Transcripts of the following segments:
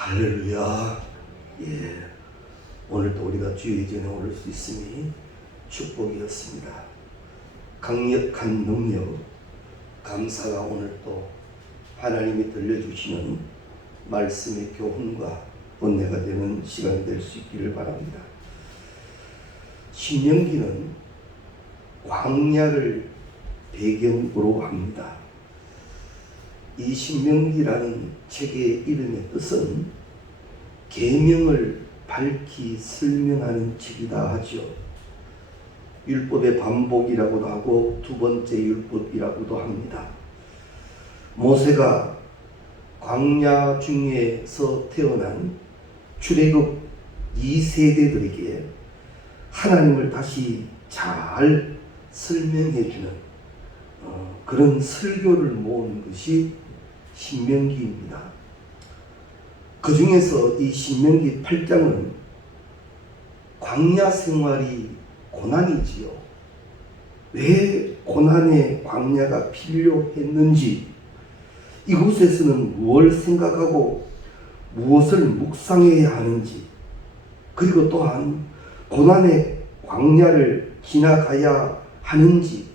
할렐루야. 예. 오늘도 우리가 주의 전에 오를 수 있음이 축복이었습니다. 강력한 능력, 감사가 오늘 또 하나님이 들려주시는 말씀의 교훈과 은혜가 되는 시간이 될 수 있기를 바랍니다. 신명기는 광야를 배경으로 합니다. 이 신명기라는 책의 이름의 뜻은 계명을 밝히 설명하는 책이다 하죠. 율법의 반복이라고도 하고 두 번째 율법이라고도 합니다. 모세가 광야 중에서 태어난 출애굽 2세대들에게 하나님을 다시 잘 설명해주는 그런 설교를 모은 것이 신명기입니다. 그 중에서 이 신명기 8장은 광야 생활이 고난이지요. 왜 고난의 광야가 필요했는지, 이곳에서는 무엇을 생각하고 무엇을 묵상해야 하는지, 그리고 또한 고난의 광야를 지나가야 하는지,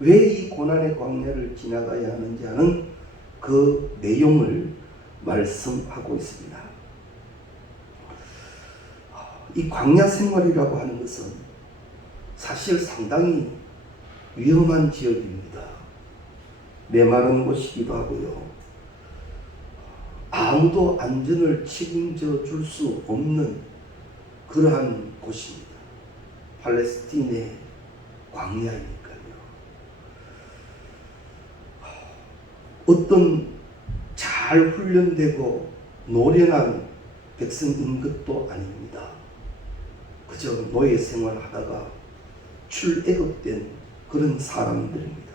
왜 이 고난의 광야를 지나가야 하는지 하는 그 내용을 말씀하고 있습니다. 이 광야 생활이라고 하는 것은 사실 상당히 위험한 지역입니다. 메마른 곳이기도 하고요. 아무도 안전을 책임져 줄 수 없는 그러한 곳입니다. 팔레스틴의 광야이니까요. 어떤 잘 훈련되고 노련한 백성인 것도 아닙니다. 그저 노예 생활하다가 출애굽된 그런 사람들입니다.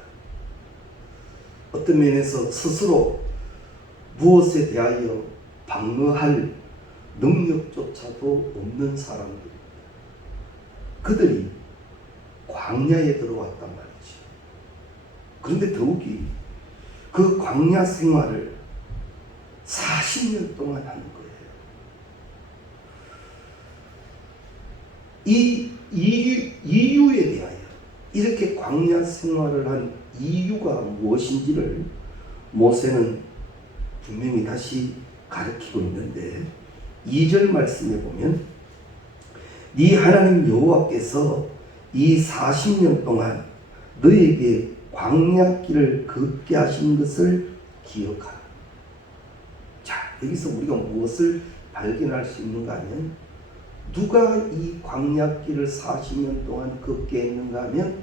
어떤 면에서 스스로 무엇에 대하여 방어할 능력조차도 없는 사람들입니다. 그들이 광야에 들어왔단 말이죠. 그런데 더욱이 그 광야 생활을 40년 동안 하는 거예요. 이 이유에 대하여, 이렇게 광야 생활을 한 이유가 무엇인지를 모세는 분명히 다시 가르치고 있는데, 2절 말씀에 보면 네 하나님 여호와께서 이 40년 동안 너에게 광야길을 걷게 하신 것을 기억하라. 자, 여기서 우리가 무엇을 발견할 수 있는가 하면, 누가 이 광야길을 40년 동안 걷게 했는가 하면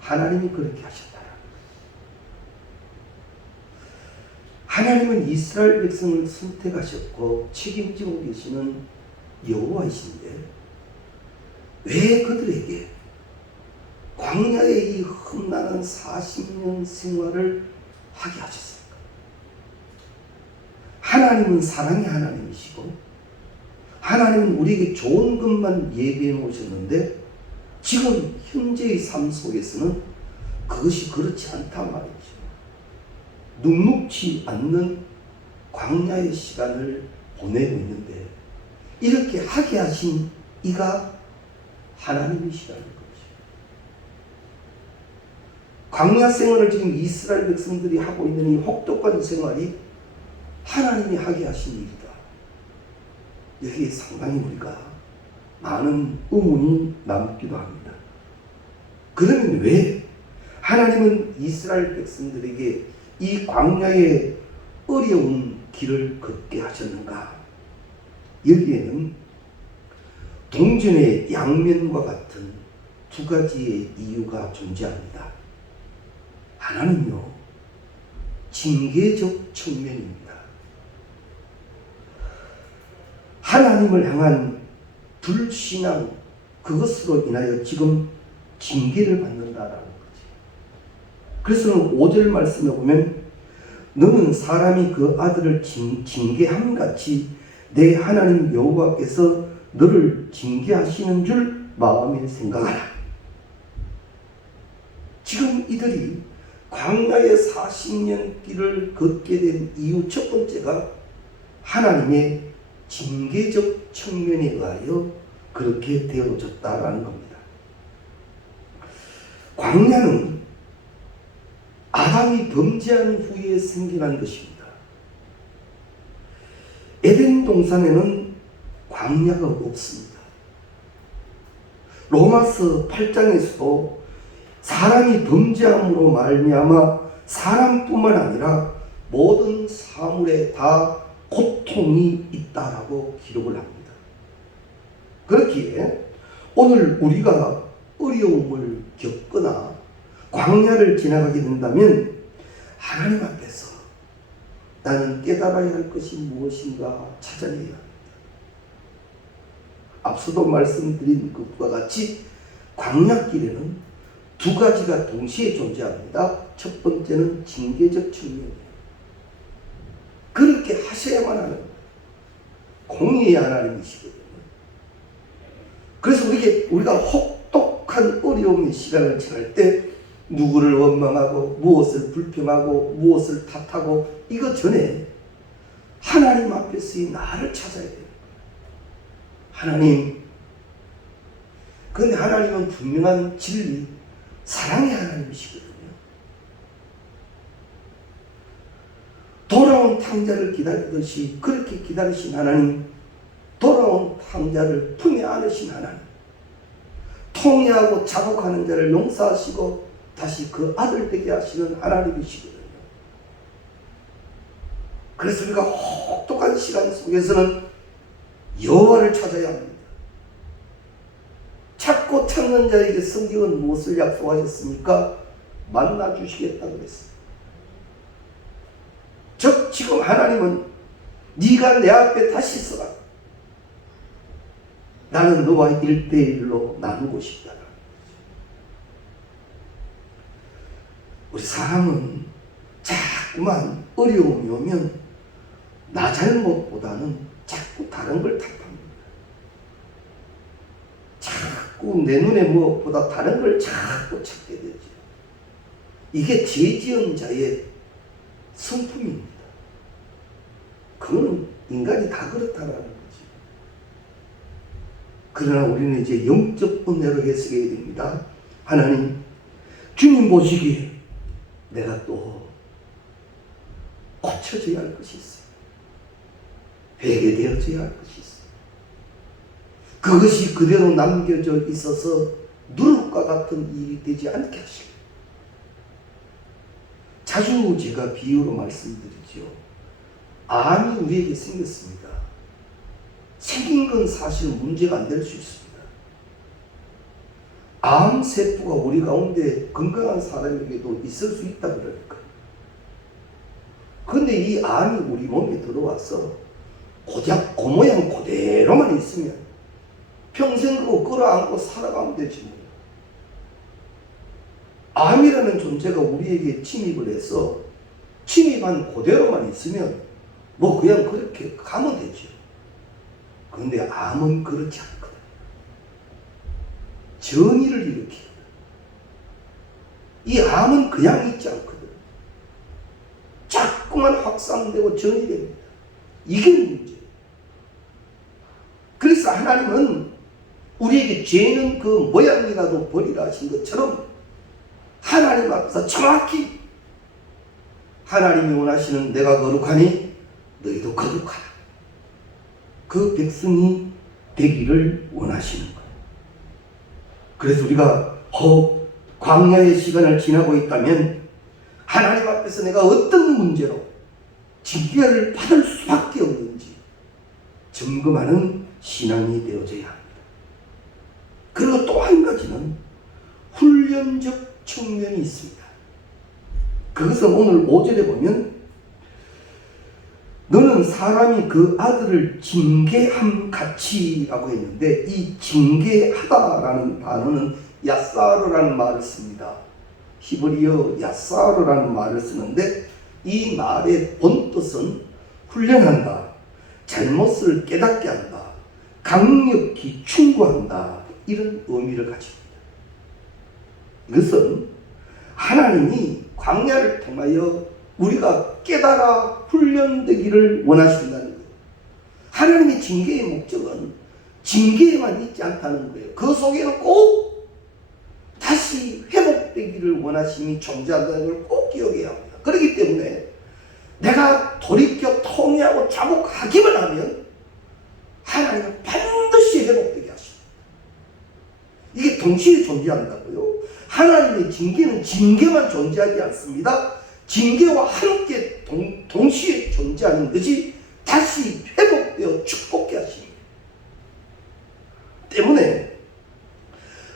하나님이 그렇게 하셨다. 하나님은 이스라엘 백성을 선택하셨고 책임지고 계시는 여호와이신데, 왜 그들에게 광야의 이 험난한 40년 생활을 하게 하셨습니까? 하나님은 사랑의 하나님이시고, 하나님은 우리에게 좋은 것만 예비해 놓으셨는데, 지금 현재의 삶 속에서는 그것이 그렇지 않단 말이죠. 눅눅지 않는 광야의 시간을 보내고 있는데, 이렇게 하게 하신 이가 하나님이시라는 거죠. 광야 생활을 지금 이스라엘 백성들이 하고 있는 이 혹독한 생활이 하나님이 하게 하신 일이다. 여기에 상당히 우리가 많은 의문이 남기도 합니다. 그러면 왜 하나님은 이스라엘 백성들에게 이 광야의 어려운 길을 걷게 하셨는가? 여기에는 동전의 양면과 같은 두 가지의 이유가 존재합니다. 하나는요, 징계적 측면입니다. 하나님을 향한 불신앙, 그것으로 인하여 지금 징계를 받는다라는 거지. 그래서 5절 말씀에 보면, 너는 사람이 그 아들을 징계함 같이 내 하나님 여호와께서 너를 징계하시는 줄 마음에 생각하라. 지금 이들이 광야의 40년 길을 걷게 된 이유 첫 번째가 하나님의 징계적 측면에 의하여 그렇게 되어졌다라는 겁니다. 광야는 아담이 범죄한 후에 생겨난 것입니다. 에덴 동산에는 광야가 없습니다. 로마서 8장에서도 사람이 범죄함으로 말미암아 사람뿐만 아니라 모든 사물에 다 고통이 있다라고 기록을 합니다. 그렇기에 오늘 우리가 어려움을 겪거나 광야를 지나가게 된다면 하나님 앞에서 나는 깨달아야 할 것이 무엇인가 찾아내야 합니다. 앞서도 말씀드린 것과 같이 광야길에는 두 가지가 동시에 존재합니다. 첫 번째는 징계적 측면이에요. 그렇게 하셔야만 하는 거예요. 공의의 하나님이시거든요. 그래서 우리가 혹독한 어려움의 시간을 지날 때 누구를 원망하고 무엇을 불평하고 무엇을 탓하고 이거 전에 하나님 앞에서의 나를 찾아야 돼요. 하나님. 그런데 하나님은 분명한 진리, 사랑의 하나님이시거든요. 돌아온 탕자를 기다리듯이 그렇게 기다리신 하나님, 돌아온 탕자를 품에 안으신 하나님, 통회하고 자복하는 자를 용서하시고 다시 그 아들 되게 하시는 하나님이시거든요. 그래서 우리가 혹독한 시간 속에서는 여호와를 찾아야 합니다. 찾고 찾는 자에게 성경은 무엇을 약속하셨습니까? 만나 주시겠다고 그랬어요. 즉 지금 하나님은 네가 내 앞에 다시 서라. 나는 너와 1대1로 나누고 싶다. 우리 사람은 자꾸만 어려움이 오면 나 잘못보다는 자꾸 다른 걸 탓합니다. 자꾸 내 눈에 무엇보다 다른 걸 자꾸 찾게 되죠. 이게 죄 지은 자의 성품입니다. 그거는 인간이 다 그렇다라는 거죠. 그러나 우리는 이제 영적 은혜로 해석해야 됩니다. 하나님, 주님 보시기에 내가 또 고쳐져야 할 것이 있어요. 회개되어져야 할 것이 있어요. 그것이 그대로 남겨져 있어서 누룩과 같은 일이 되지 않게 하시고, 자주 제가 비유로 말씀드리죠. 암이 우리에게 생겼습니다. 생긴 건 사실 문제가 안 될 수 있습니다. 암세포가 우리 가운데 건강한 사람에게도 있을 수 있다 그러니까. 그런데 이 암이 우리 몸에 들어와서 고작 그 모양 그대로만 있으면 평생 그거 끌어안고 살아가면 되지 뭐. 암이라는 존재가 우리에게 침입을 해서 침입한 그대로만 있으면 뭐 그냥 그렇게 가면 되죠. 그런데 암은 그렇지 않거든. 전이를 일으키거든. 이 암은 그냥 있지 않거든. 자꾸만 확산되고 전이 됩니다. 이게 문제예요. 그래서 하나님은 우리에게 죄는 그 모양이라도 버리라 하신 것처럼 하나님 앞에서 정확히 하나님이 원하시는 내가 거룩하니 너희도 거룩하라. 그 백성이 되기를 원하시는 거예요. 그래서 우리가 광야의 시간을 지나고 있다면 하나님 앞에서 내가 어떤 문제로 징계를 받을 수밖에 없는지 점검하는 신앙이 되어져야 합니다. 그리고 또 한 가지는 훈련적 측면이 있습니다. 그것은 오늘 5절에 보면 너는 사람이 그 아들을 징계함 같이라고 했는데 이 징계하다라는 단어는 야사르라는 말을 씁니다. 히브리어 야사르라는 말을 쓰는데 이 말의 본뜻은 훈련한다, 잘못을 깨닫게 한다, 강력히 충고한다, 이런 의미를 가집니다. 이것은 하나님이 광야를 통하여 우리가 깨달아 훈련되기를 원하신다는 거예요. 하나님의 징계의 목적은 징계에만 있지 않다는 거예요. 그 속에는 꼭 다시 회복되기를 원하심이 존재한다는 걸 꼭 기억해야 합니다. 그렇기 때문에 내가 돌이켜 통회하고 자복하기만 하면 하나님은 반드시 회복되게 하십니다. 이게 동시에 존재한다고요. 하나님의 징계는 징계만 존재하지 않습니다. 징계와 함께 동시에 존재하는 것이 다시 회복되어 축복케 하십니다. 때문에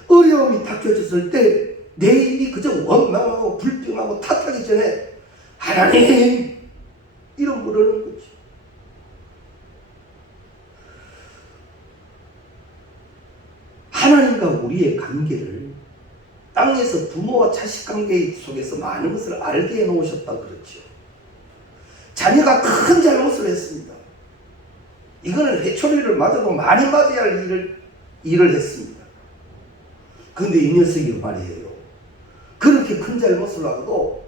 어려움이 닥쳐졌을 때 내 입이 그저 원망하고 불평하고 탓하기 전에 하나님 이런 부르는 거지. 하나님과 우리의 관계를 땅에서 부모와 자식 관계 속에서 많은 것을 알게 해놓으셨다 그렇죠. 자녀가 큰 잘못을 했습니다. 이거는 회초리를 맞아도 많이 맞아야 할 일을 했습니다. 그런데 이 녀석이 말이에요. 그렇게 큰 잘못을 하고도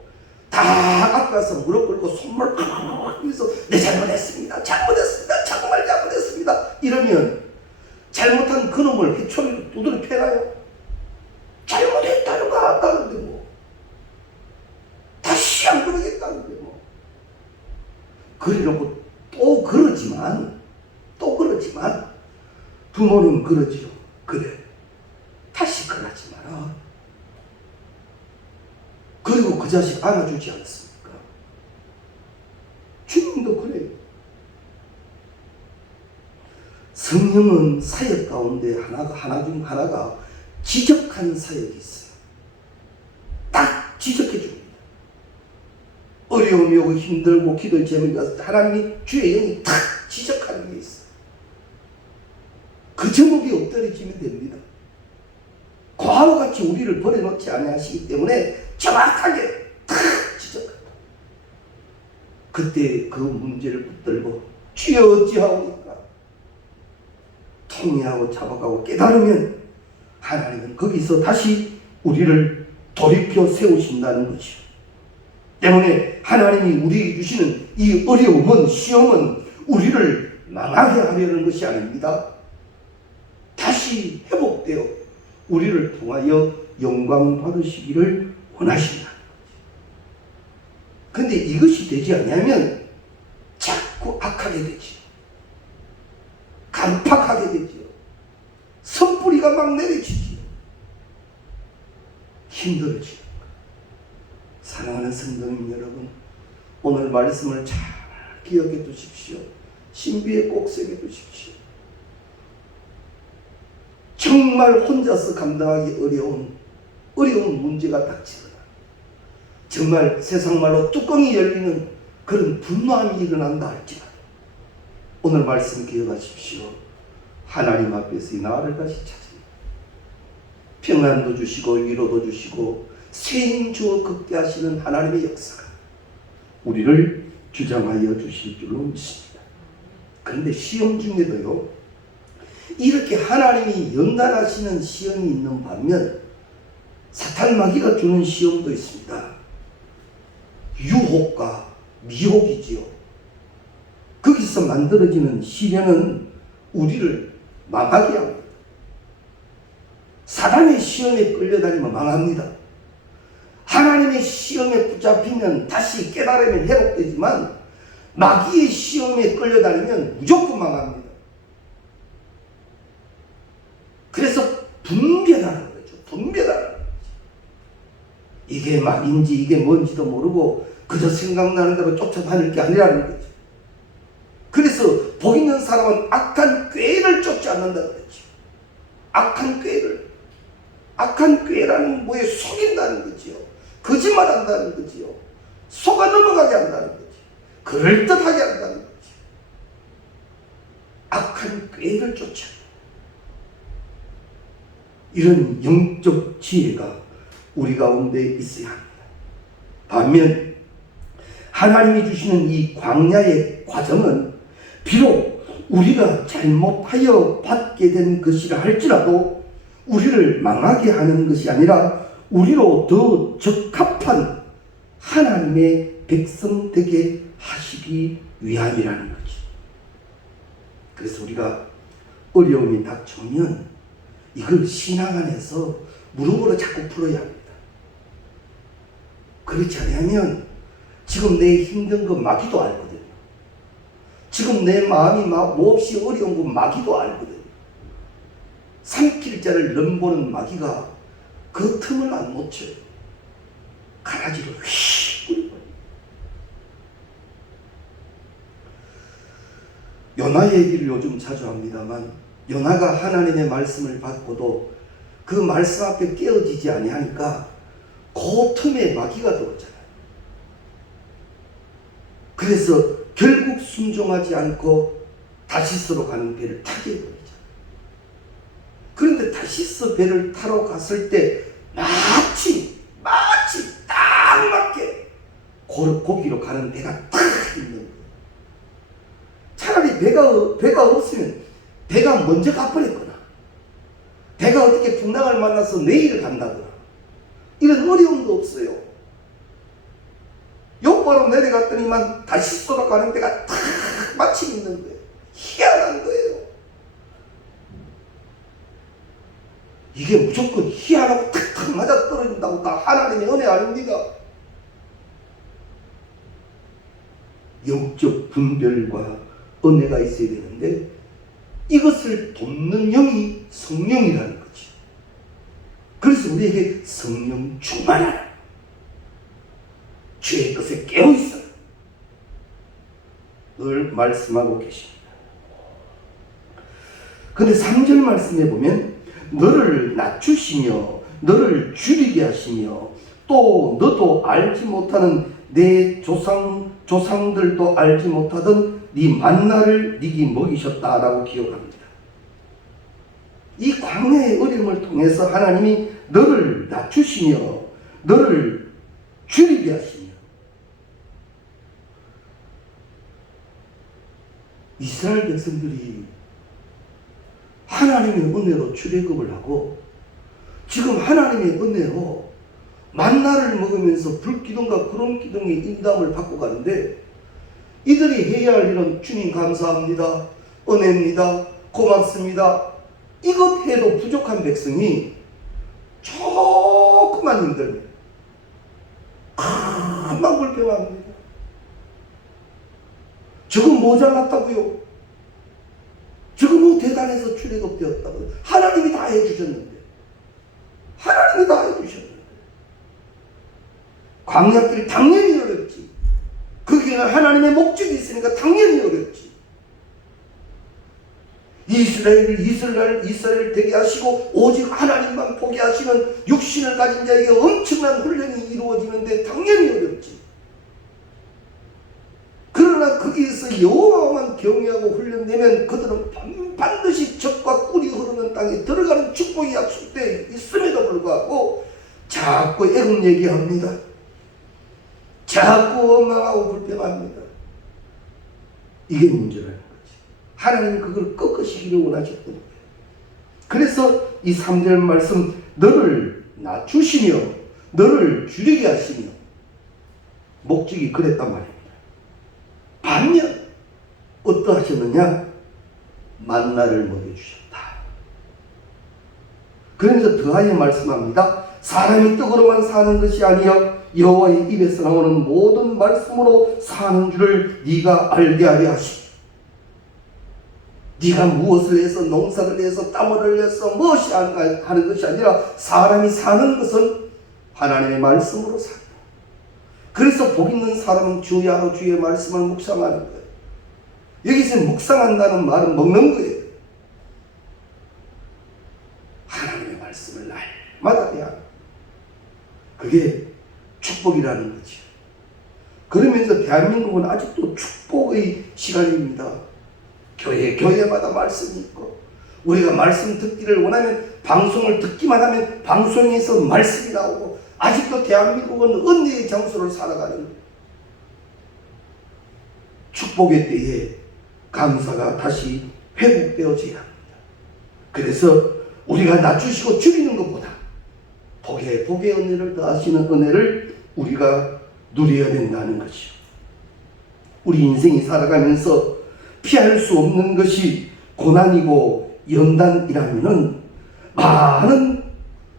다 앞에 가서 무릎 꿇고 손을 하면서 내 잘못했습니다. 정말 잘못했습니다. 이러면 잘못한 그놈을 회초리로 두드려 패나요? 잘못했다는 거 안다는데 뭐. 다시 안 그러겠다는데 뭐. 그러려고 또 그러지만 부모는 그러지요. 그래. 다시 그러지 마라. 그리고 그 자식 안아주지 않습니까? 주님도 그래요. 성령은 사역 가운데 하나 중 하나가 지적하는 사역이 있어요. 딱 지적해 줍니다. 어려움이 오고 힘들고 기도의 제목이 와서 하나님이 주의 영이 딱 지적하는 게 있어요. 그 제목이 엎드려지면 됩니다. 과와 같이 우리를 버려놓지 아니하시기 때문에 정확하게 딱 지적한다. 그때 그 문제를 붙들고 주여 어찌하오니까 통회하고 자박하고 깨달으면 하나님은 거기서 다시 우리를 돌이켜 세우신다는 것이죠. 때문에 하나님이 우리에게 주시는 이 어려움은 시험은 우리를 망하게 하려는 것이 아닙니다. 다시 회복되어 우리를 통하여 영광 받으시기를 원하신다. 그런데 이것이 되지 않으면 자꾸 악하게 되지. 간팍하게 되지요. 선뿌리가 막 내려지지요. 힘들어지요. 사랑하는 성도님 여러분, 오늘 말씀을 잘 기억해 두십시오. 신비에 꼭 새겨 두십시오. 정말 혼자서 감당하기 어려운 문제가 닥치거나 정말 세상 말로 뚜껑이 열리는 그런 분노함이 일어난다 할지라도 오늘 말씀 기억하십시오. 하나님 앞에서 나를 다시 찾으니 평안도 주시고 위로도 주시고 새 주어 극대하시는 하나님의 역사가 우리를 주장하여 주실 줄로 믿습니다. 그런데 시험 중에도요, 이렇게 하나님이 연단하시는 시험이 있는 반면 사탄 마귀가 주는 시험도 있습니다. 유혹과 미혹이지요. 거기서 만들어지는 시련은 우리를 망하게 합니다. 사단의 시험에 끌려다니면 망합니다. 하나님의 시험에 붙잡히면 다시 깨달으면 회복되지만 마귀의 시험에 끌려다니면 무조건 망합니다. 그래서 분별하는 거죠. 분별하는 거죠. 이게 마귀인지 이게 뭔지도 모르고 그저 생각나는 대로 쫓아다닐 게 아니라는 거죠. 그래서 복 있는 사람은 악한 꾀를 쫓지 않는다는 거죠. 악한 꾀라는 뭐에 속인다는 거지요. 거짓말한다는 거지요. 속아 넘어가게 한다는 거지. 그럴듯하게 한다는 거지. 악한 꾀를 쫓아. 이런 영적 지혜가 우리 가운데 있어야 합니다. 반면 하나님이 주시는 이 광야의 과정은 비록 우리가 잘못하여 받게 된 것이라 할지라도 우리를 망하게 하는 것이 아니라 우리로 더 적합한 하나님의 백성 되게 하시기 위함이라는 거지. 그래서 우리가 어려움이 닥쳐오면 이걸 신앙 안에서 무릎으로 자꾸 풀어야 합니다. 그렇지 않으면 지금 내 힘든 거 마귀도 알거든요. 지금 내 마음이 몹시 어려운 거 마귀도 알거든요. 삼킬 자를 넘보는 마귀가 그 틈을 안 놓쳐요. 가라지로 휙 뿌려버려요. 요나 얘기를 요즘 자주 합니다만, 요나가 하나님의 말씀을 받고도 그 말씀 앞에 깨어지지 아니하니까 그 틈에 마귀가 들어오잖아요. 그래서 결국 순종하지 않고 다시스로 가는 배를 타게 해버리잖아요. 그런데 다시스 배를 타러 갔을 때 마치 딱 맞게 거기로 가는 배가 딱 있는 거예요. 차라리 배가 없으면 배가 먼저 가버렸거나, 배가 어떻게 풍랑을 만나서 내일을 간다거나, 이런 어려움도 없어요. 옆바로 내려갔더니만 다시 쏟아가는 데가 탁 마침 있는 거예요. 희한한 거예요. 이게 무조건 희한하고 탁탁 맞아 떨어진다고 다 하나님의 은혜 아닙니다. 영적 분별과 은혜가 있어야 되는데, 이것을 돕는 영이 성령이라는 거죠. 그래서 우리에게 성령 충만하라, 주의 것에 깨어있어라 늘 말씀하고 계십니다. 근데 3절 말씀에 보면 너를 낮추시며 너를 줄이게 하시며 또 너도 알지 못하는 내 조상들도 알지 못하던 네 만나를 네게 먹이셨다라고 기록합니다. 이 광야의 어려움을 통해서 하나님이 너를 낮추시며 너를 줄이게 하시며, 이스라엘 백성들이 하나님의 은혜로 출애굽을 하고 지금 하나님의 은혜로 만나를 먹으면서 불기둥과 구름기둥의 인담을 받고 가는데, 이들이 해야 할 일은 주님 감사합니다, 은혜입니다, 고맙습니다, 이것 해도 부족한 백성이 조금만 힘듭니다. 금방 불평합니다. 저거 모자랐다고요? 저거 뭐 대단해서 출애굽되었다고요? 하나님이 다 해주셨는데, 하나님이 다 해주셨는데. 광야길이 당연히 어렵지. 거기는 하나님의 목적이 있으니까 당연히 어렵지. 이스라엘 되게 하시고 오직 하나님만 보게 하시는 육신을 가진 자에게 엄청난 훈련이 이루어지는데 당연히 어렵지. 그러나 거기에서 여호와만 경외하고 훈련되면 그들은 반드시 젖과 꿀이 흐르는 땅에 들어가는 축복이 약속되어 있음에도 불구하고 자꾸 애굽 얘기합니다. 자꾸 원망하고 불평합니다. 이게 문제라는 거지. 하나님은 그걸 꺾으시기를 원하셨던 거예요. 그래서 이 3절 말씀, 너를 낮추시며 너를 줄이게 하시며, 목적이 그랬단 말입니다. 반면 어떠하셨느냐? 만나를 먹여주셨다. 그러면서 더하여 말씀합니다. 사람이 떡으로만 사는 것이 아니여 여호와의 입에서 나오는 모든 말씀으로 사는 줄을 네가 알게 하려 하시고, 네가 무엇을 해서 농사를 해서 땀을 흘려서 무엇이 하는 것이 아니라 사람이 사는 것은 하나님의 말씀으로 산다. 그래서 복 있는 사람은 주의 하루 주의 말씀을 묵상하는 거예요. 여기서 묵상한다는 말은 먹는 거예요. 하나님의 말씀을 날마다 해야 합니다. 그게 축복이라는 거죠. 그러면서 대한민국은 아직도 축복의 시간입니다. 교회마다 말씀이 있고, 우리가 말씀 듣기를 원하면 방송을 듣기만 하면 방송에서 말씀이 나오고, 아직도 대한민국은 은혜의 장소를 살아가는 거예요. 축복의 때에 감사가 다시 회복되어져야 합니다. 그래서 우리가 낮추시고 줄이는 것보다 복의 은혜를 더하시는 은혜를 우리가 누려야 된다는 것이죠. 우리 인생이 살아가면서 피할 수 없는 것이 고난이고 연단이라면은 많은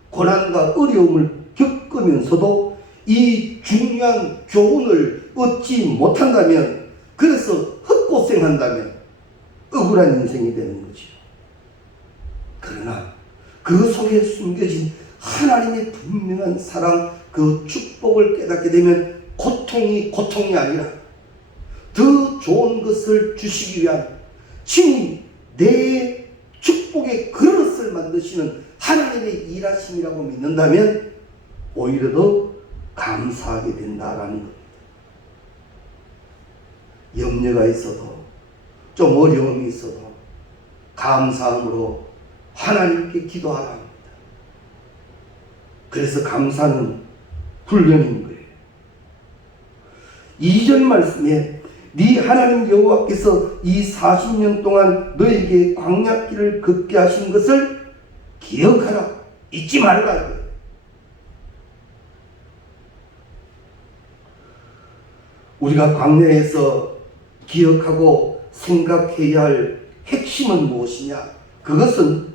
고난과 어려움을 겪으면서도 이 중요한 교훈을 얻지 못한다면, 그래서 헛고생한다면 억울한 인생이 되는 거죠. 그러나 그 속에 숨겨진 하나님의 분명한 사랑, 그 축복을 깨닫게 되면 고통이 아니라 더 좋은 것을 주시기 위한 친히 내 축복의 그릇을 만드시는 하나님의 일하심이라고 믿는다면 오히려 더 감사하게 된다라는 겁니다. 염려가 있어도, 좀 어려움이 있어도 감사함으로 하나님께 기도하라 합니다. 그래서 감사는 훈련인 거예요. 2절 말씀에 네 하나님 여호와께서 이 40년 동안 너에게 광야길을 걷게 하신 것을 기억하라, 잊지 말라. 우리가 광야에서 기억하고 생각해야 할 핵심은 무엇이냐? 그것은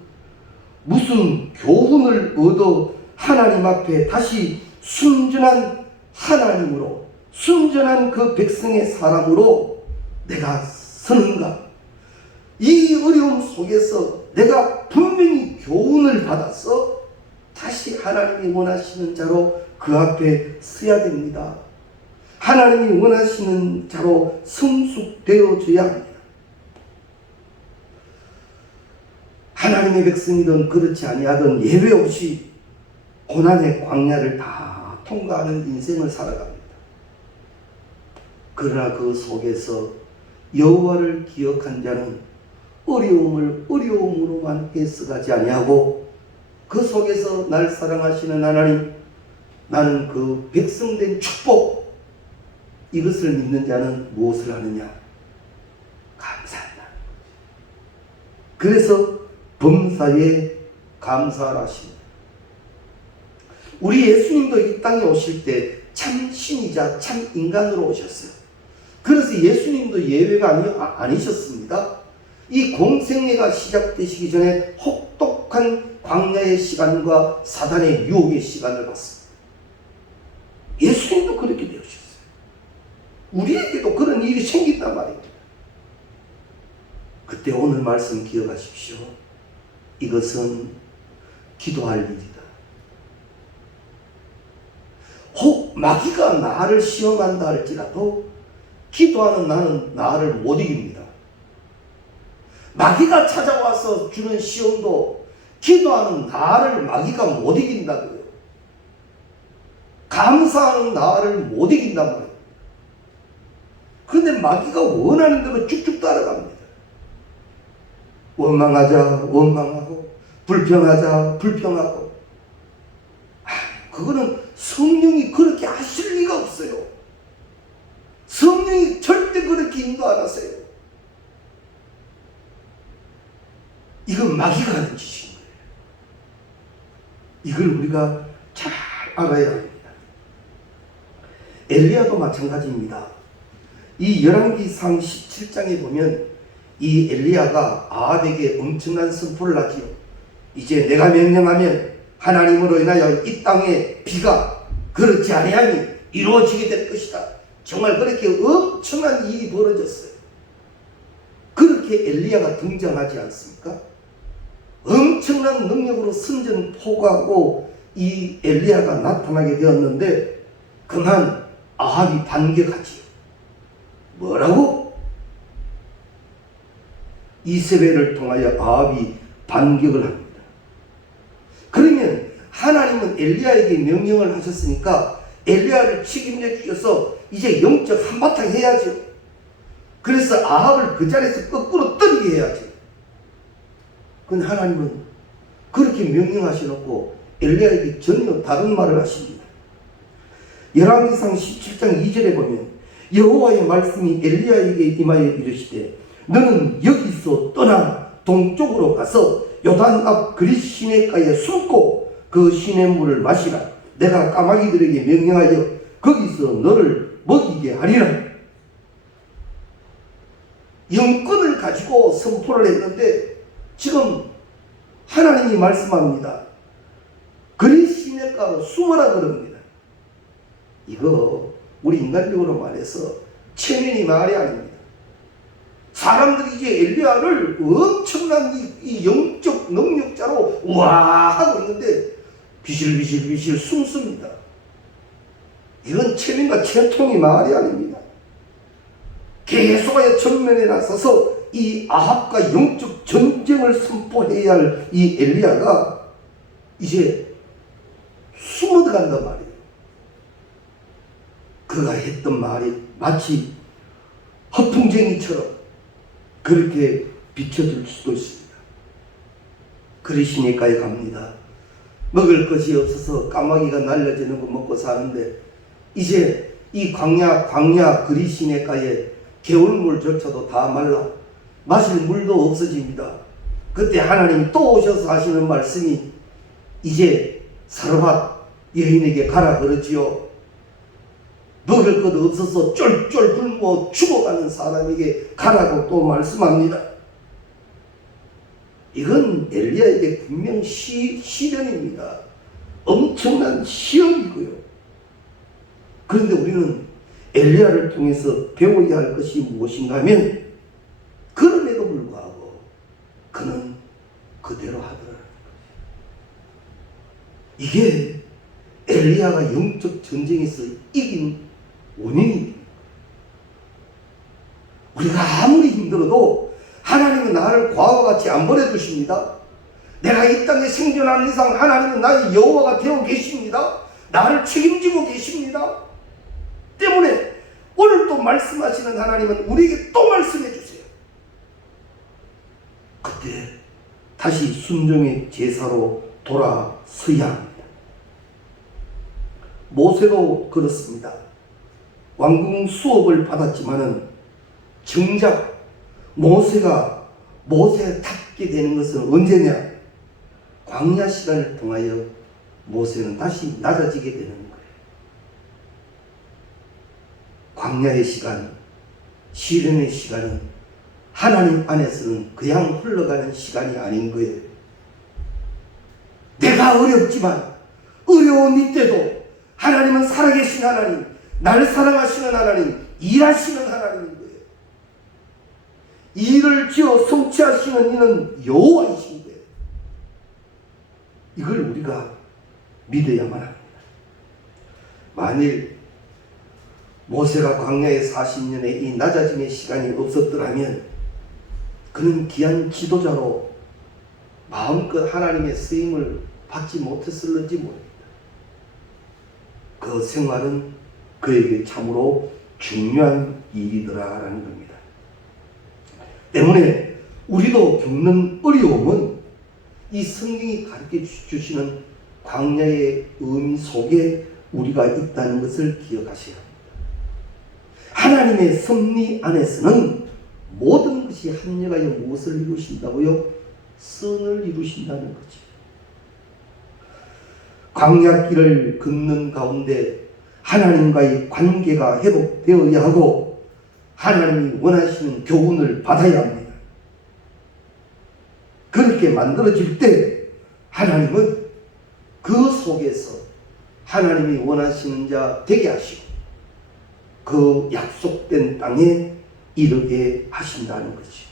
무슨 교훈을 얻어 하나님 앞에 다시 순전한 하나님으로, 순전한 그 백성의 사람으로 내가 서는가? 이 어려움 속에서 내가 분명히 교훈을 받아서 다시 하나님이 원하시는 자로 그 앞에 서야 됩니다. 하나님이 원하시는 자로 성숙되어져야 합니다. 하나님의 백성이든 그렇지 아니하든 예외 없이 고난의 광야를 다 통과하는 인생을 살아갑니다. 그러나 그 속에서 여호와를 기억한 자는 어려움을 어려움으로만 해석하지 아니하고 그 속에서 날 사랑하시는 하나님, 나는 그 백성된 축복, 이것을 믿는 자는 무엇을 하느냐? 감사한다. 그래서 범사에 감사하십니다. 우리 예수님도 이 땅에 오실 때 참 신이자 참 인간으로 오셨어요. 그래서 예수님도 예외가 아니셨습니다. 이 공생애가 시작되시기 전에 혹독한 광야의 시간과 사단의 유혹의 시간을 봤습니다. 예수님도 그렇게 되셨어요. 우리에게도 그런 일이 생긴단 말입니다. 그때 오늘 말씀 기억하십시오. 이것은 기도할 일이다. 혹 마귀가 나를 시험한다 할지라도 기도하는 나는 나를 못 이깁니다. 마귀가 찾아와서 주는 시험도 기도하는 나를 마귀가 못 이긴다고요. 감사하는 나를 못 이긴단 말이에요. 그런데 마귀가 원하는 대로 쭉쭉 따라갑니다. 원망하자 원망하고, 불평하자 불평하고. 그거는 성령이 그렇게 하실 리가 없어요. 성령이 절대 그렇게 인도 안 하세요. 이건 마귀가 하는 짓인 거예요. 이걸 우리가 잘 알아야 합니다. 엘리야도 마찬가지입니다. 이 열왕기상 17장에 보면 이 엘리야가 아합에게 엄청난 선포를 하지요. 이제 내가 명령하면 하나님으로 인하여 이 땅에 비가 그렇지 아니하니 이루어지게 될 것이다. 정말 그렇게 엄청난 일이 벌어졌어요. 그렇게 엘리야가 등장하지 않습니까? 엄청난 능력으로 선전포고하고 이 엘리야가 나타나게 되었는데 그만 아합이 반격하지요. 뭐라고? 이세벨을 통하여 아합이 반격을 합니다. 그러면 하나님은 엘리야에게 명령을 하셨으니까 엘리야를 책임져 주셔서 이제 영적 한바탕 해야죠. 그래서 아합을 그 자리에서 거꾸로 떨게 해야죠. 근데 하나님은 그렇게 명령하셔놓고 엘리야에게 전혀 다른 말을 하십니다. 열왕기상 17장 2절에 보면 여호와의 말씀이 엘리야에게 임하여 이르시되 너는 여기서 떠나 동쪽으로 가서 요단 앞 그릿 시내가에 숨고 그 시냇물을 마시라. 내가 까마귀들에게 명령하여 거기서 너를 먹이게 하리라. 영권을 가지고 선포를 했는데 지금 하나님이 말씀합니다. 그리 시냇가로 숨어라 그럽니다. 이거 우리 인간적으로 말해서 체면이 말이 아닙니다. 사람들이 이제 엘리야를 엄청난 이 영적 능력자로 와 하고 있는데 비실비실 숨습니다. 이건 체면과 체통이 말이 아닙니다. 계속하여 전면에 나서서 이 아합과 영적 전쟁을 선포해야 할 이 엘리야가 이제 숨어 들어간단 말이에요. 그가 했던 말이 마치 허풍쟁이처럼 그렇게 비춰질 수도 있습니다. 그리 시냇가에 갑니다. 먹을 것이 없어서 까마귀가 날려지는 거 먹고 사는데 이제 이 광야 그리 시냇가에 개울물조차도 다 말라 마실 물도 없어집니다. 그때 하나님이 또 오셔서 하시는 말씀이 이제 사르밧 여인에게 가라 그러지요. 먹을 것 없어서 쫄쫄 굶어 죽어가는 사람에게 가라고 또 말씀합니다. 이건 엘리야에게 분명 시련입니다. 엄청난 시험이고요. 그런데 우리는 엘리야를 통해서 배워야 할 것이 무엇인가 하면 그럼에도 불구하고 그는 그대로 하더라. 이게 엘리야가 영적 전쟁에서 이긴 원인입니다. 우리가 아무리 힘들어도 하나님은 나를 과와 같이 안 버려두십니다. 내가 이 땅에 생존하는 이상 하나님은 나의 여호와가 되어 계십니다. 나를 책임지고 계십니다. 때문에 오늘 또 말씀하시는 하나님은 우리에게 또 말씀해 주세요. 그때 다시 순종의 제사로 돌아서야 합니다. 모세도 그렇습니다. 왕궁 수업을 받았지만은 정작 모세가 모세답게 되는 것은 언제냐? 광야 시간을 통하여 모세는 다시 낮아지게 되는 거예요. 광야의 시간, 시련의 시간은 하나님 안에서는 그냥 흘러가는 시간이 아닌 거예요. 내가 어렵지만 어려운 이때도 하나님은 살아계신 하나님, 나를 사랑하시는 하나님, 일하시는 하나님인 거예요. 일을 지어 성취하시는 이는 여호와이신 거예요. 이걸 우리가 믿어야만 합니다. 만일 모세가 광야의 40년의 이 낮아짐의 시간이 없었더라면 그는 귀한 지도자로 마음껏 하나님의 쓰임을 받지 못했을는지 모릅니다. 그 생활은 그에게 참으로 중요한 일이더라라는 겁니다. 때문에 우리도 겪는 어려움은 이 성경이 가르쳐 주시는 광야의 의미 속에 우리가 있다는 것을 기억하셔야 합니다. 하나님의 섭리 안에서는 모든 것이 합력하여 무엇을 이루신다고요? 선을 이루신다는 거죠. 광야길을 걷는 가운데 하나님과의 관계가 회복되어야 하고 하나님이 원하시는 교훈을 받아야 합니다. 그렇게 만들어질 때 하나님은 그 속에서 하나님이 원하시는 자 되게 하시고 그 약속된 땅에 이르게 하신다는 거지.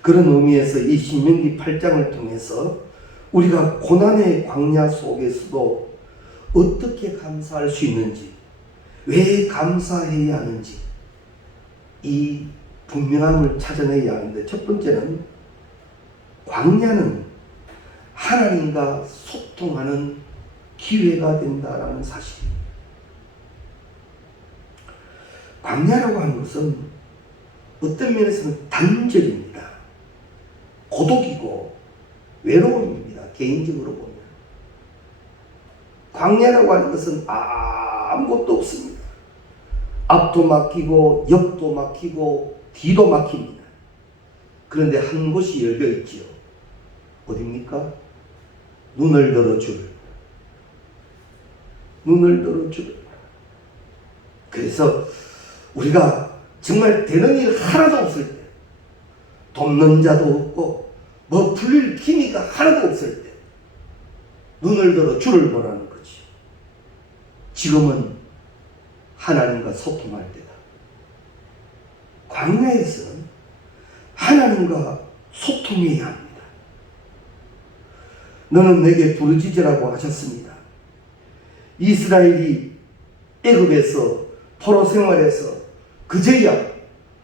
그런 의미에서 이 신명기 8장을 통해서 우리가 고난의 광야 속에서도 어떻게 감사할 수 있는지, 왜 감사해야 하는지 이 분명함을 찾아내야 하는데, 첫 번째는 광야는 하나님과 소통하는 기회가 된다라는 사실입니다. 광야라고 하는 것은 어떤 면에서는 단절입니다. 고독이고 외로움입니다. 개인적으로 보면. 광야라고 하는 것은 아무것도 없습니다. 앞도 막히고 옆도 막히고 뒤도 막힙니다. 그런데 한 곳이 열려 있지요. 어디입니까? 눈을 들어줄. 그래서 우리가 정말 되는 일 하나도 없을 때, 돕는 자도 없고 뭐 불릴 기미가 하나도 없을 때 눈을 들어 주를 보라는 거지. 지금은 하나님과 소통할 때다. 광야에서는 하나님과 소통해야 합니다. 너는 내게 부르짖으라고 하셨습니다. 이스라엘이 애굽에서 포로 생활에서 그제야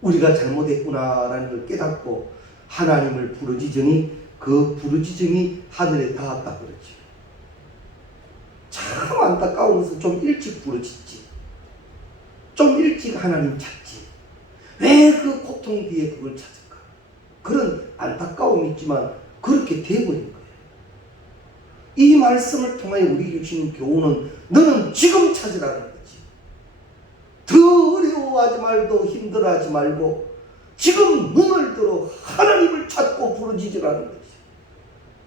우리가 잘못했구나라는 걸 깨닫고 하나님을 부르짖으니 그 부르짖음이 하늘에 닿았다 그러지. 참 안타까워서 좀 일찍 부르짖지. 좀 일찍 하나님 찾지. 왜 그 고통 뒤에 그걸 찾을까? 그런 안타까움이 있지만 그렇게 돼버린 거예요. 이 말씀을 통해 우리 주신 교훈은 너는 지금 찾으라는 거지. 더 어려워하지 말고 힘들어하지 말고 지금 눈을 들어 하나님을 찾고 부르짖으라는 거지.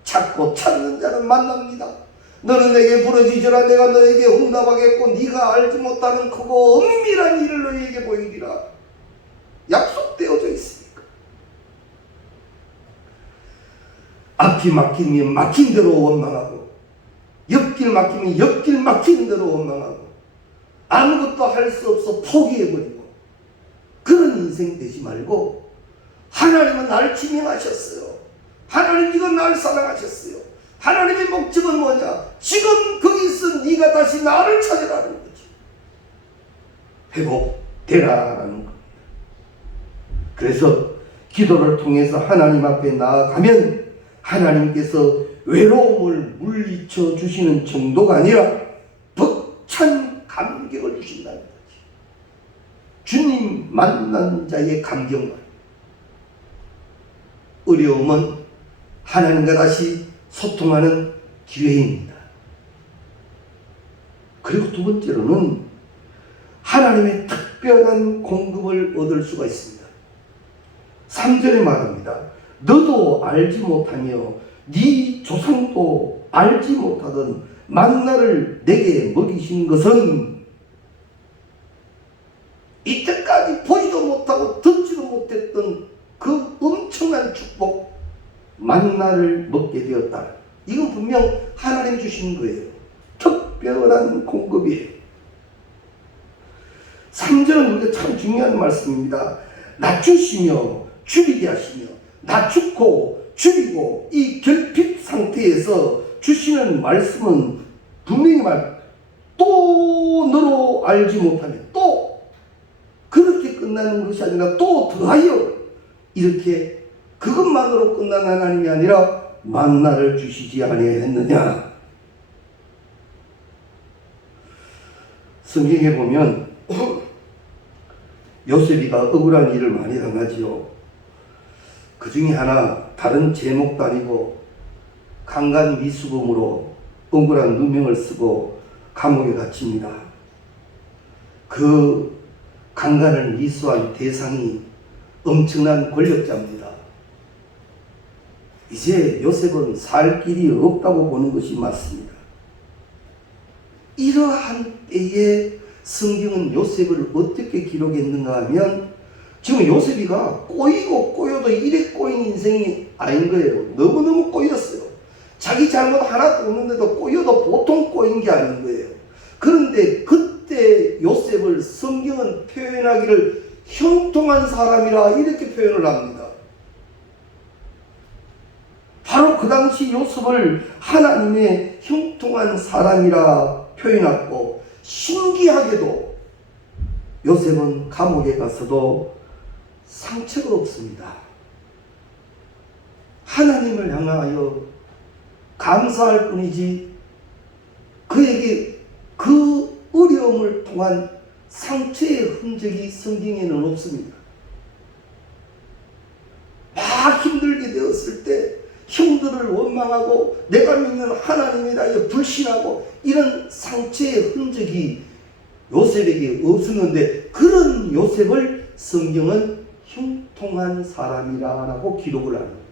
찾고 찾는 자는 만납니다. 너는 내게 부르짖으라. 내가 너에게 응답하겠고 네가 알지 못하는 크고 은밀한 일을 너에게 보이리라. 약속되어져 있으니까. 앞이 막히면 막힌 대로 원망하고 옆길 막히면 옆길 막히는 대로 원망하고 아무것도 할 수 없어 포기해버리고 그런 인생 되지 말고 하나님은 나를 지명하셨어요. 하나님 지금 나를 사랑하셨어요. 하나님의 목적은 뭐냐? 지금 거기서 네가 다시 나를 찾으라는 거지. 회복되라라는 겁니다. 그래서 기도를 통해서 하나님 앞에 나아가면 하나님께서 외로움을 물리쳐 주시는 정도가 아니라 벅찬 감격을 주신다는 거지. 주님 만난 자의 감격만. 어려움은 하나님과 다시 소통하는 기회입니다. 그리고 두 번째로는 하나님의 특별한 공급을 얻을 수가 있습니다. 3절에 말합니다. 너도 알지 못하며 네 조상도 알지 못하던 만나를 내게 먹이신 것은 이때까지 보지도 못하고 듣지도 못했던 그 엄청난 축복 만나를 먹게 되었다. 이건 분명 하나님이 주신 거예요. 특별한 공급이에요. 3절은 우리가 참 중요한 말씀입니다. 낮추시며 줄이게 하시며 낮추고 줄이고 이 결핍 상태에서 주시는 말씀은 분명히 또 너로 알지 못하면 또 그렇게 끝나는 것이 아니라 또 더하여 이렇게 그것만으로 끝난 하나님이 아니라 만나를 주시지 아니했느냐. 성경에 보면 요셉이가 억울한 일을 많이 당하지요. 그 중에 하나 다른 제목도 아니고 강간 미수범으로 억울한 누명을 쓰고 감옥에 갇힙니다. 그 강간을 미수한 대상이 엄청난 권력자입니다. 이제 요셉은 살 길이 없다고 보는 것이 맞습니다. 이러한 때에 성경은 요셉을 어떻게 기록했는가 하면 지금 요셉이가 꼬이고 꼬여도 이래 꼬인 인생이 아닌 거예요. 너무너무 꼬였어요. 자기 잘못 하나도 없는데도 꼬여도 보통 꼬인 게 아닌 거예요. 그런데 그때 요셉을 성경은 표현하기를 형통한 사람이라 이렇게 표현을 합니다. 바로 그 당시 요셉을 하나님의 형통한 사람이라 표현했고 신기하게도 요셉은 감옥에 가서도 상처가 없습니다. 하나님을 향하여 감사할 뿐이지 그에게 그 어려움을 통한 상처의 흔적이 성경에는 없습니다. 막 힘들게 되었을 때 형들을 원망하고 내가 믿는 하나님에 대하여 불신하고 이런 상처의 흔적이 요셉에게 없었는데 그런 요셉을 성경은 형통한 사람이라고 기록을 하는 거예요.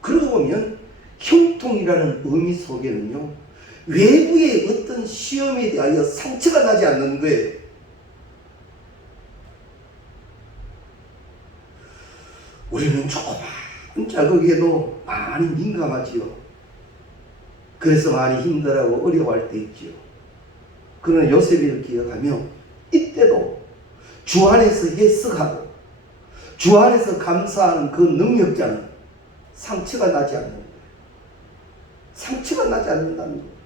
그러고 보면 형통이라는 의미 속에는요 외부의 어떤 시험에 대하여 상처가 나지 않는 거예요. 우리는 조그만 자극에도 많이 민감하지요. 그래서 많이 힘들어하고 어려워할 때 있지요. 그러나 요셉을 기억하며 이때도 주 안에서 해석하고 주 안에서 감사하는 그 능력자는 상처가 나지 않는 거예요. 상처가 나지 않는다는 거예요.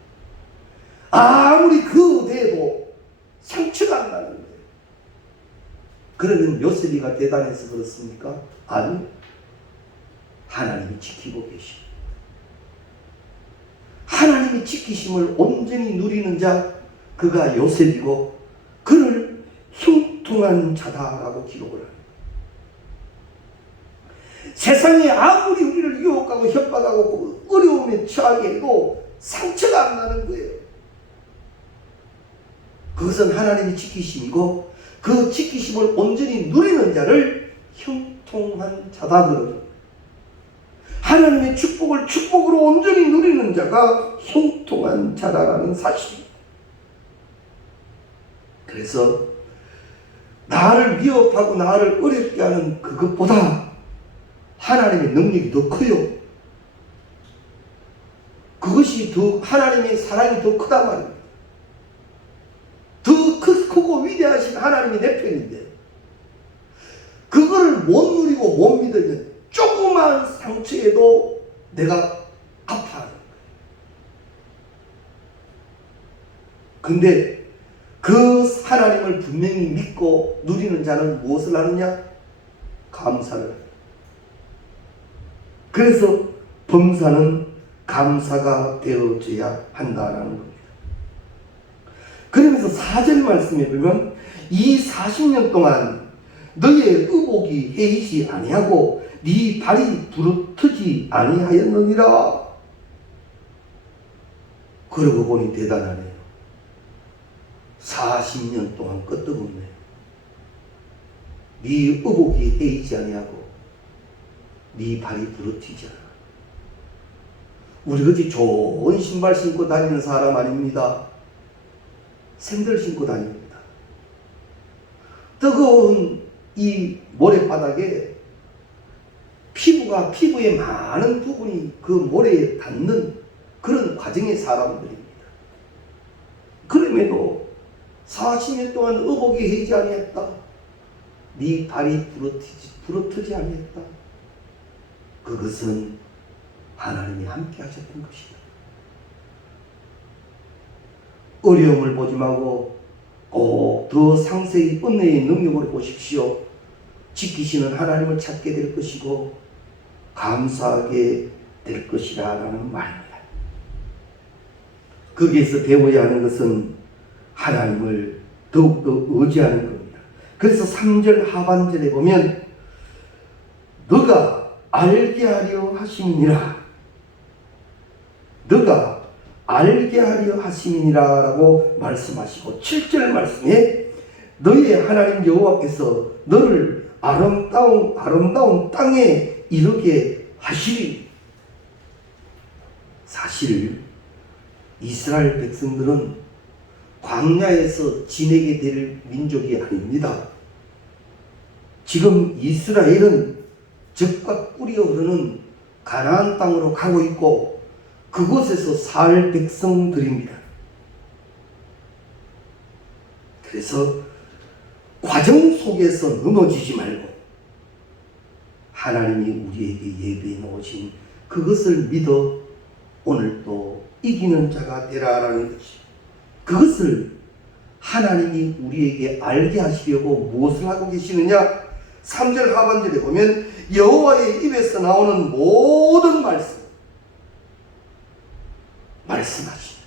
아무리 그대도 상처가 안 나는 거예요. 그러면 요셉이가 대단해서 그렇습니까? 아니, 하나님이 지키고 계십니다. 하나님이 지키심을 온전히 누리는 자, 그가 요셉이고 그를 형통한 자다라고 기록을 합니다. 세상에 아무리 우리를 유혹하고 협박하고 어려움에 처하게 해도 상처가 안 나는 거예요. 그것은 하나님이 지키심이고 그 지키심을 온전히 누리는 자를 형통한 자다 그러죠. 하나님의 축복을 축복으로 온전히 누리는 자가 형통한 자라는 사실입니다. 그래서 나를 위협하고 나를 어렵게 하는 그것보다 하나님의 능력이 더 커요. 그것이 더 하나님의 사랑이 더 크단 말입니다. 더 크고 위대하신 하나님이 내 편인데 그거를 못 누리고 못 믿으면 조그만 상처에도 내가 아파하는 거예요. 근데 그 하나님을 분명히 믿고 누리는 자는 무엇을 하느냐? 감사를 해요. 그래서 범사는 감사가 되어져야 한다는 겁니다. 그러면서 4절 말씀에 보면 이 40년 동안 너의 의복이 해이지 아니하고 네 발이 부르트지 아니하였느니라. 그러고 보니 대단하네요. 40년 동안 끄떡없네요. 네 의복이 해이지 아니하고 네 발이 부르트지 않아. 우리 그렇지 좋은 신발 신고 다니는 사람 아닙니다. 샌들 신고 다닙니다. 뜨거운 이 모래바닥에 피부의 많은 부분이 그 모래에 닿는 그런 과정의 사람들입니다. 그럼에도 40년 동안 의복이 해지 아니했다. 네 발이 부러뜨지 아니했다. 그것은 하나님이 함께 하셨던 것이다. 어려움을 보지 말고 꼭 더 상세히 은혜의 능력을 보십시오. 지키시는 하나님을 찾게 될 것이고 감사하게 될 것이라는 말입니다. 거기에서 배워야 하는 것은 하나님을 더욱더 의지하는 겁니다. 그래서 3절 하반절에 보면 너가 알게 하려 하심이니라. 너가 알게 하려 하심이니라 라고 말씀하시고 7절 말씀에 너의 하나님 여호와께서 너를 아름다운 땅에 이르게 하시리. 사실 이스라엘 백성들은 광야에서 지내게 될 민족이 아닙니다. 지금 이스라엘은 젖과 꿀이 흐르는 가나안 땅으로 가고 있고 그곳에서 살 백성들입니다. 그래서 과정 속에서 넘어지지 말고 하나님이 우리에게 예배해 놓으신 그것을 믿어 오늘도 이기는 자가 되라라는 것이, 그것을 하나님이 우리에게 알게 하시려고 무엇을 하고 계시느냐? 3절 하반절에 보면 여호와의 입에서 나오는 모든 말씀하시다.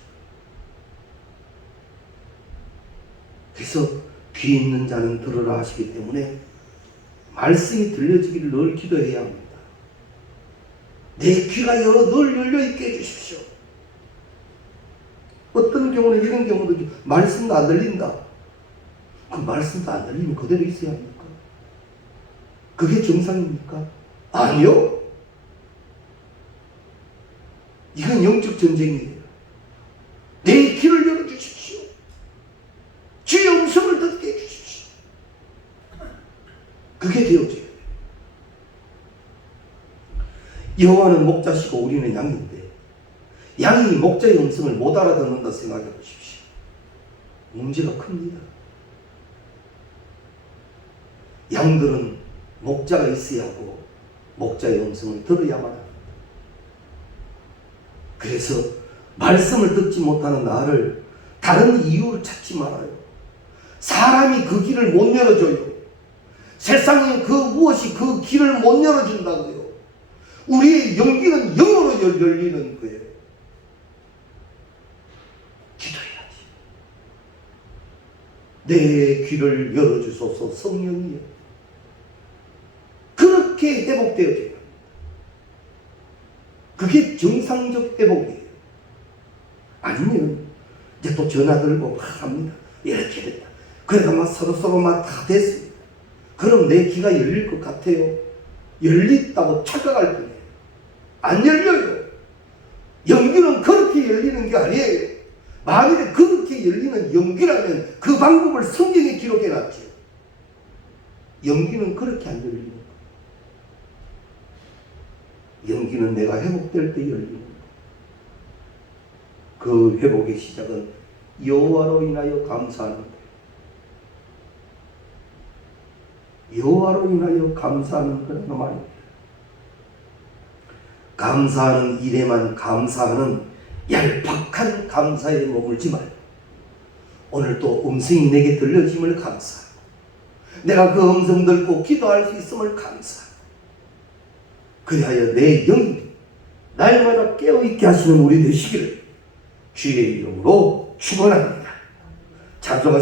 그래서 귀 있는 자는 들으라 하시기 때문에 말씀이 들려지기를 늘 기도해야 합니다. 내 귀가 늘 열려있게 해주십시오. 어떤 경우는 이런 경우도 말씀도 안 들린다. 그 말씀도 안 들리면 그대로 있어야 합니까? 그게 정상입니까? 아니요. 이건 영적 전쟁이에요. 내 귀를 열어주십시오. 주의 음성을 듣게 해주십시오. 그게 되어져야 돼요. 여호와는 목자시고 우리는 양인데 양이 목자의 음성을 못 알아듣는다 생각해 보십시오. 문제가 큽니다. 양들은 목자가 있어야 하고 목자의 음성을 들어야만 합니다. 그래서 말씀을 듣지 못하는 나를 다른 이유를 찾지 말아요. 사람이 그 길을 못 열어줘요. 세상에 그 무엇이 그 길을 못 열어준다고요. 우리의 용기는 영으로 열리는 거예요. 기도해야지. 내 귀를 열어주소서. 성령이요. 그렇게 회복되어져야 합니다. 그게 정상적 회복이에요. 아니면 이제 또 전화 들고 막 합니다. 이렇게 됐다. 그래가 막 서로 막 다 됐습니다. 그럼 내 귀가 열릴 것 같아요? 열렸다고 착각할 거예요. 안 열려요. 연기는 그렇게 열리는 게 아니에요. 만일에 그렇게 열리는 연기라면 그 방법을 성경에 기록해 놨죠. 연기는 그렇게 안 열리는 거예요. 연기는 내가 회복될 때 열리는 거예요. 그 회복의 시작은 여호와로 인하여 감사하는 거예요. 여호와로 인하여 감사하는 그런 말입니다. 감사하는 일에만 감사하는 얄팍한 감사에 머물지 말고 오늘 또 음성이 내게 들려짐을 감사하고 내가 그 음성 듣고 기도할 수 있음을 감사하고 그리하여 내 영이 날마다 깨어있게 하시는 우리 되시기를 주의 이름으로 축원합니다. 찬송하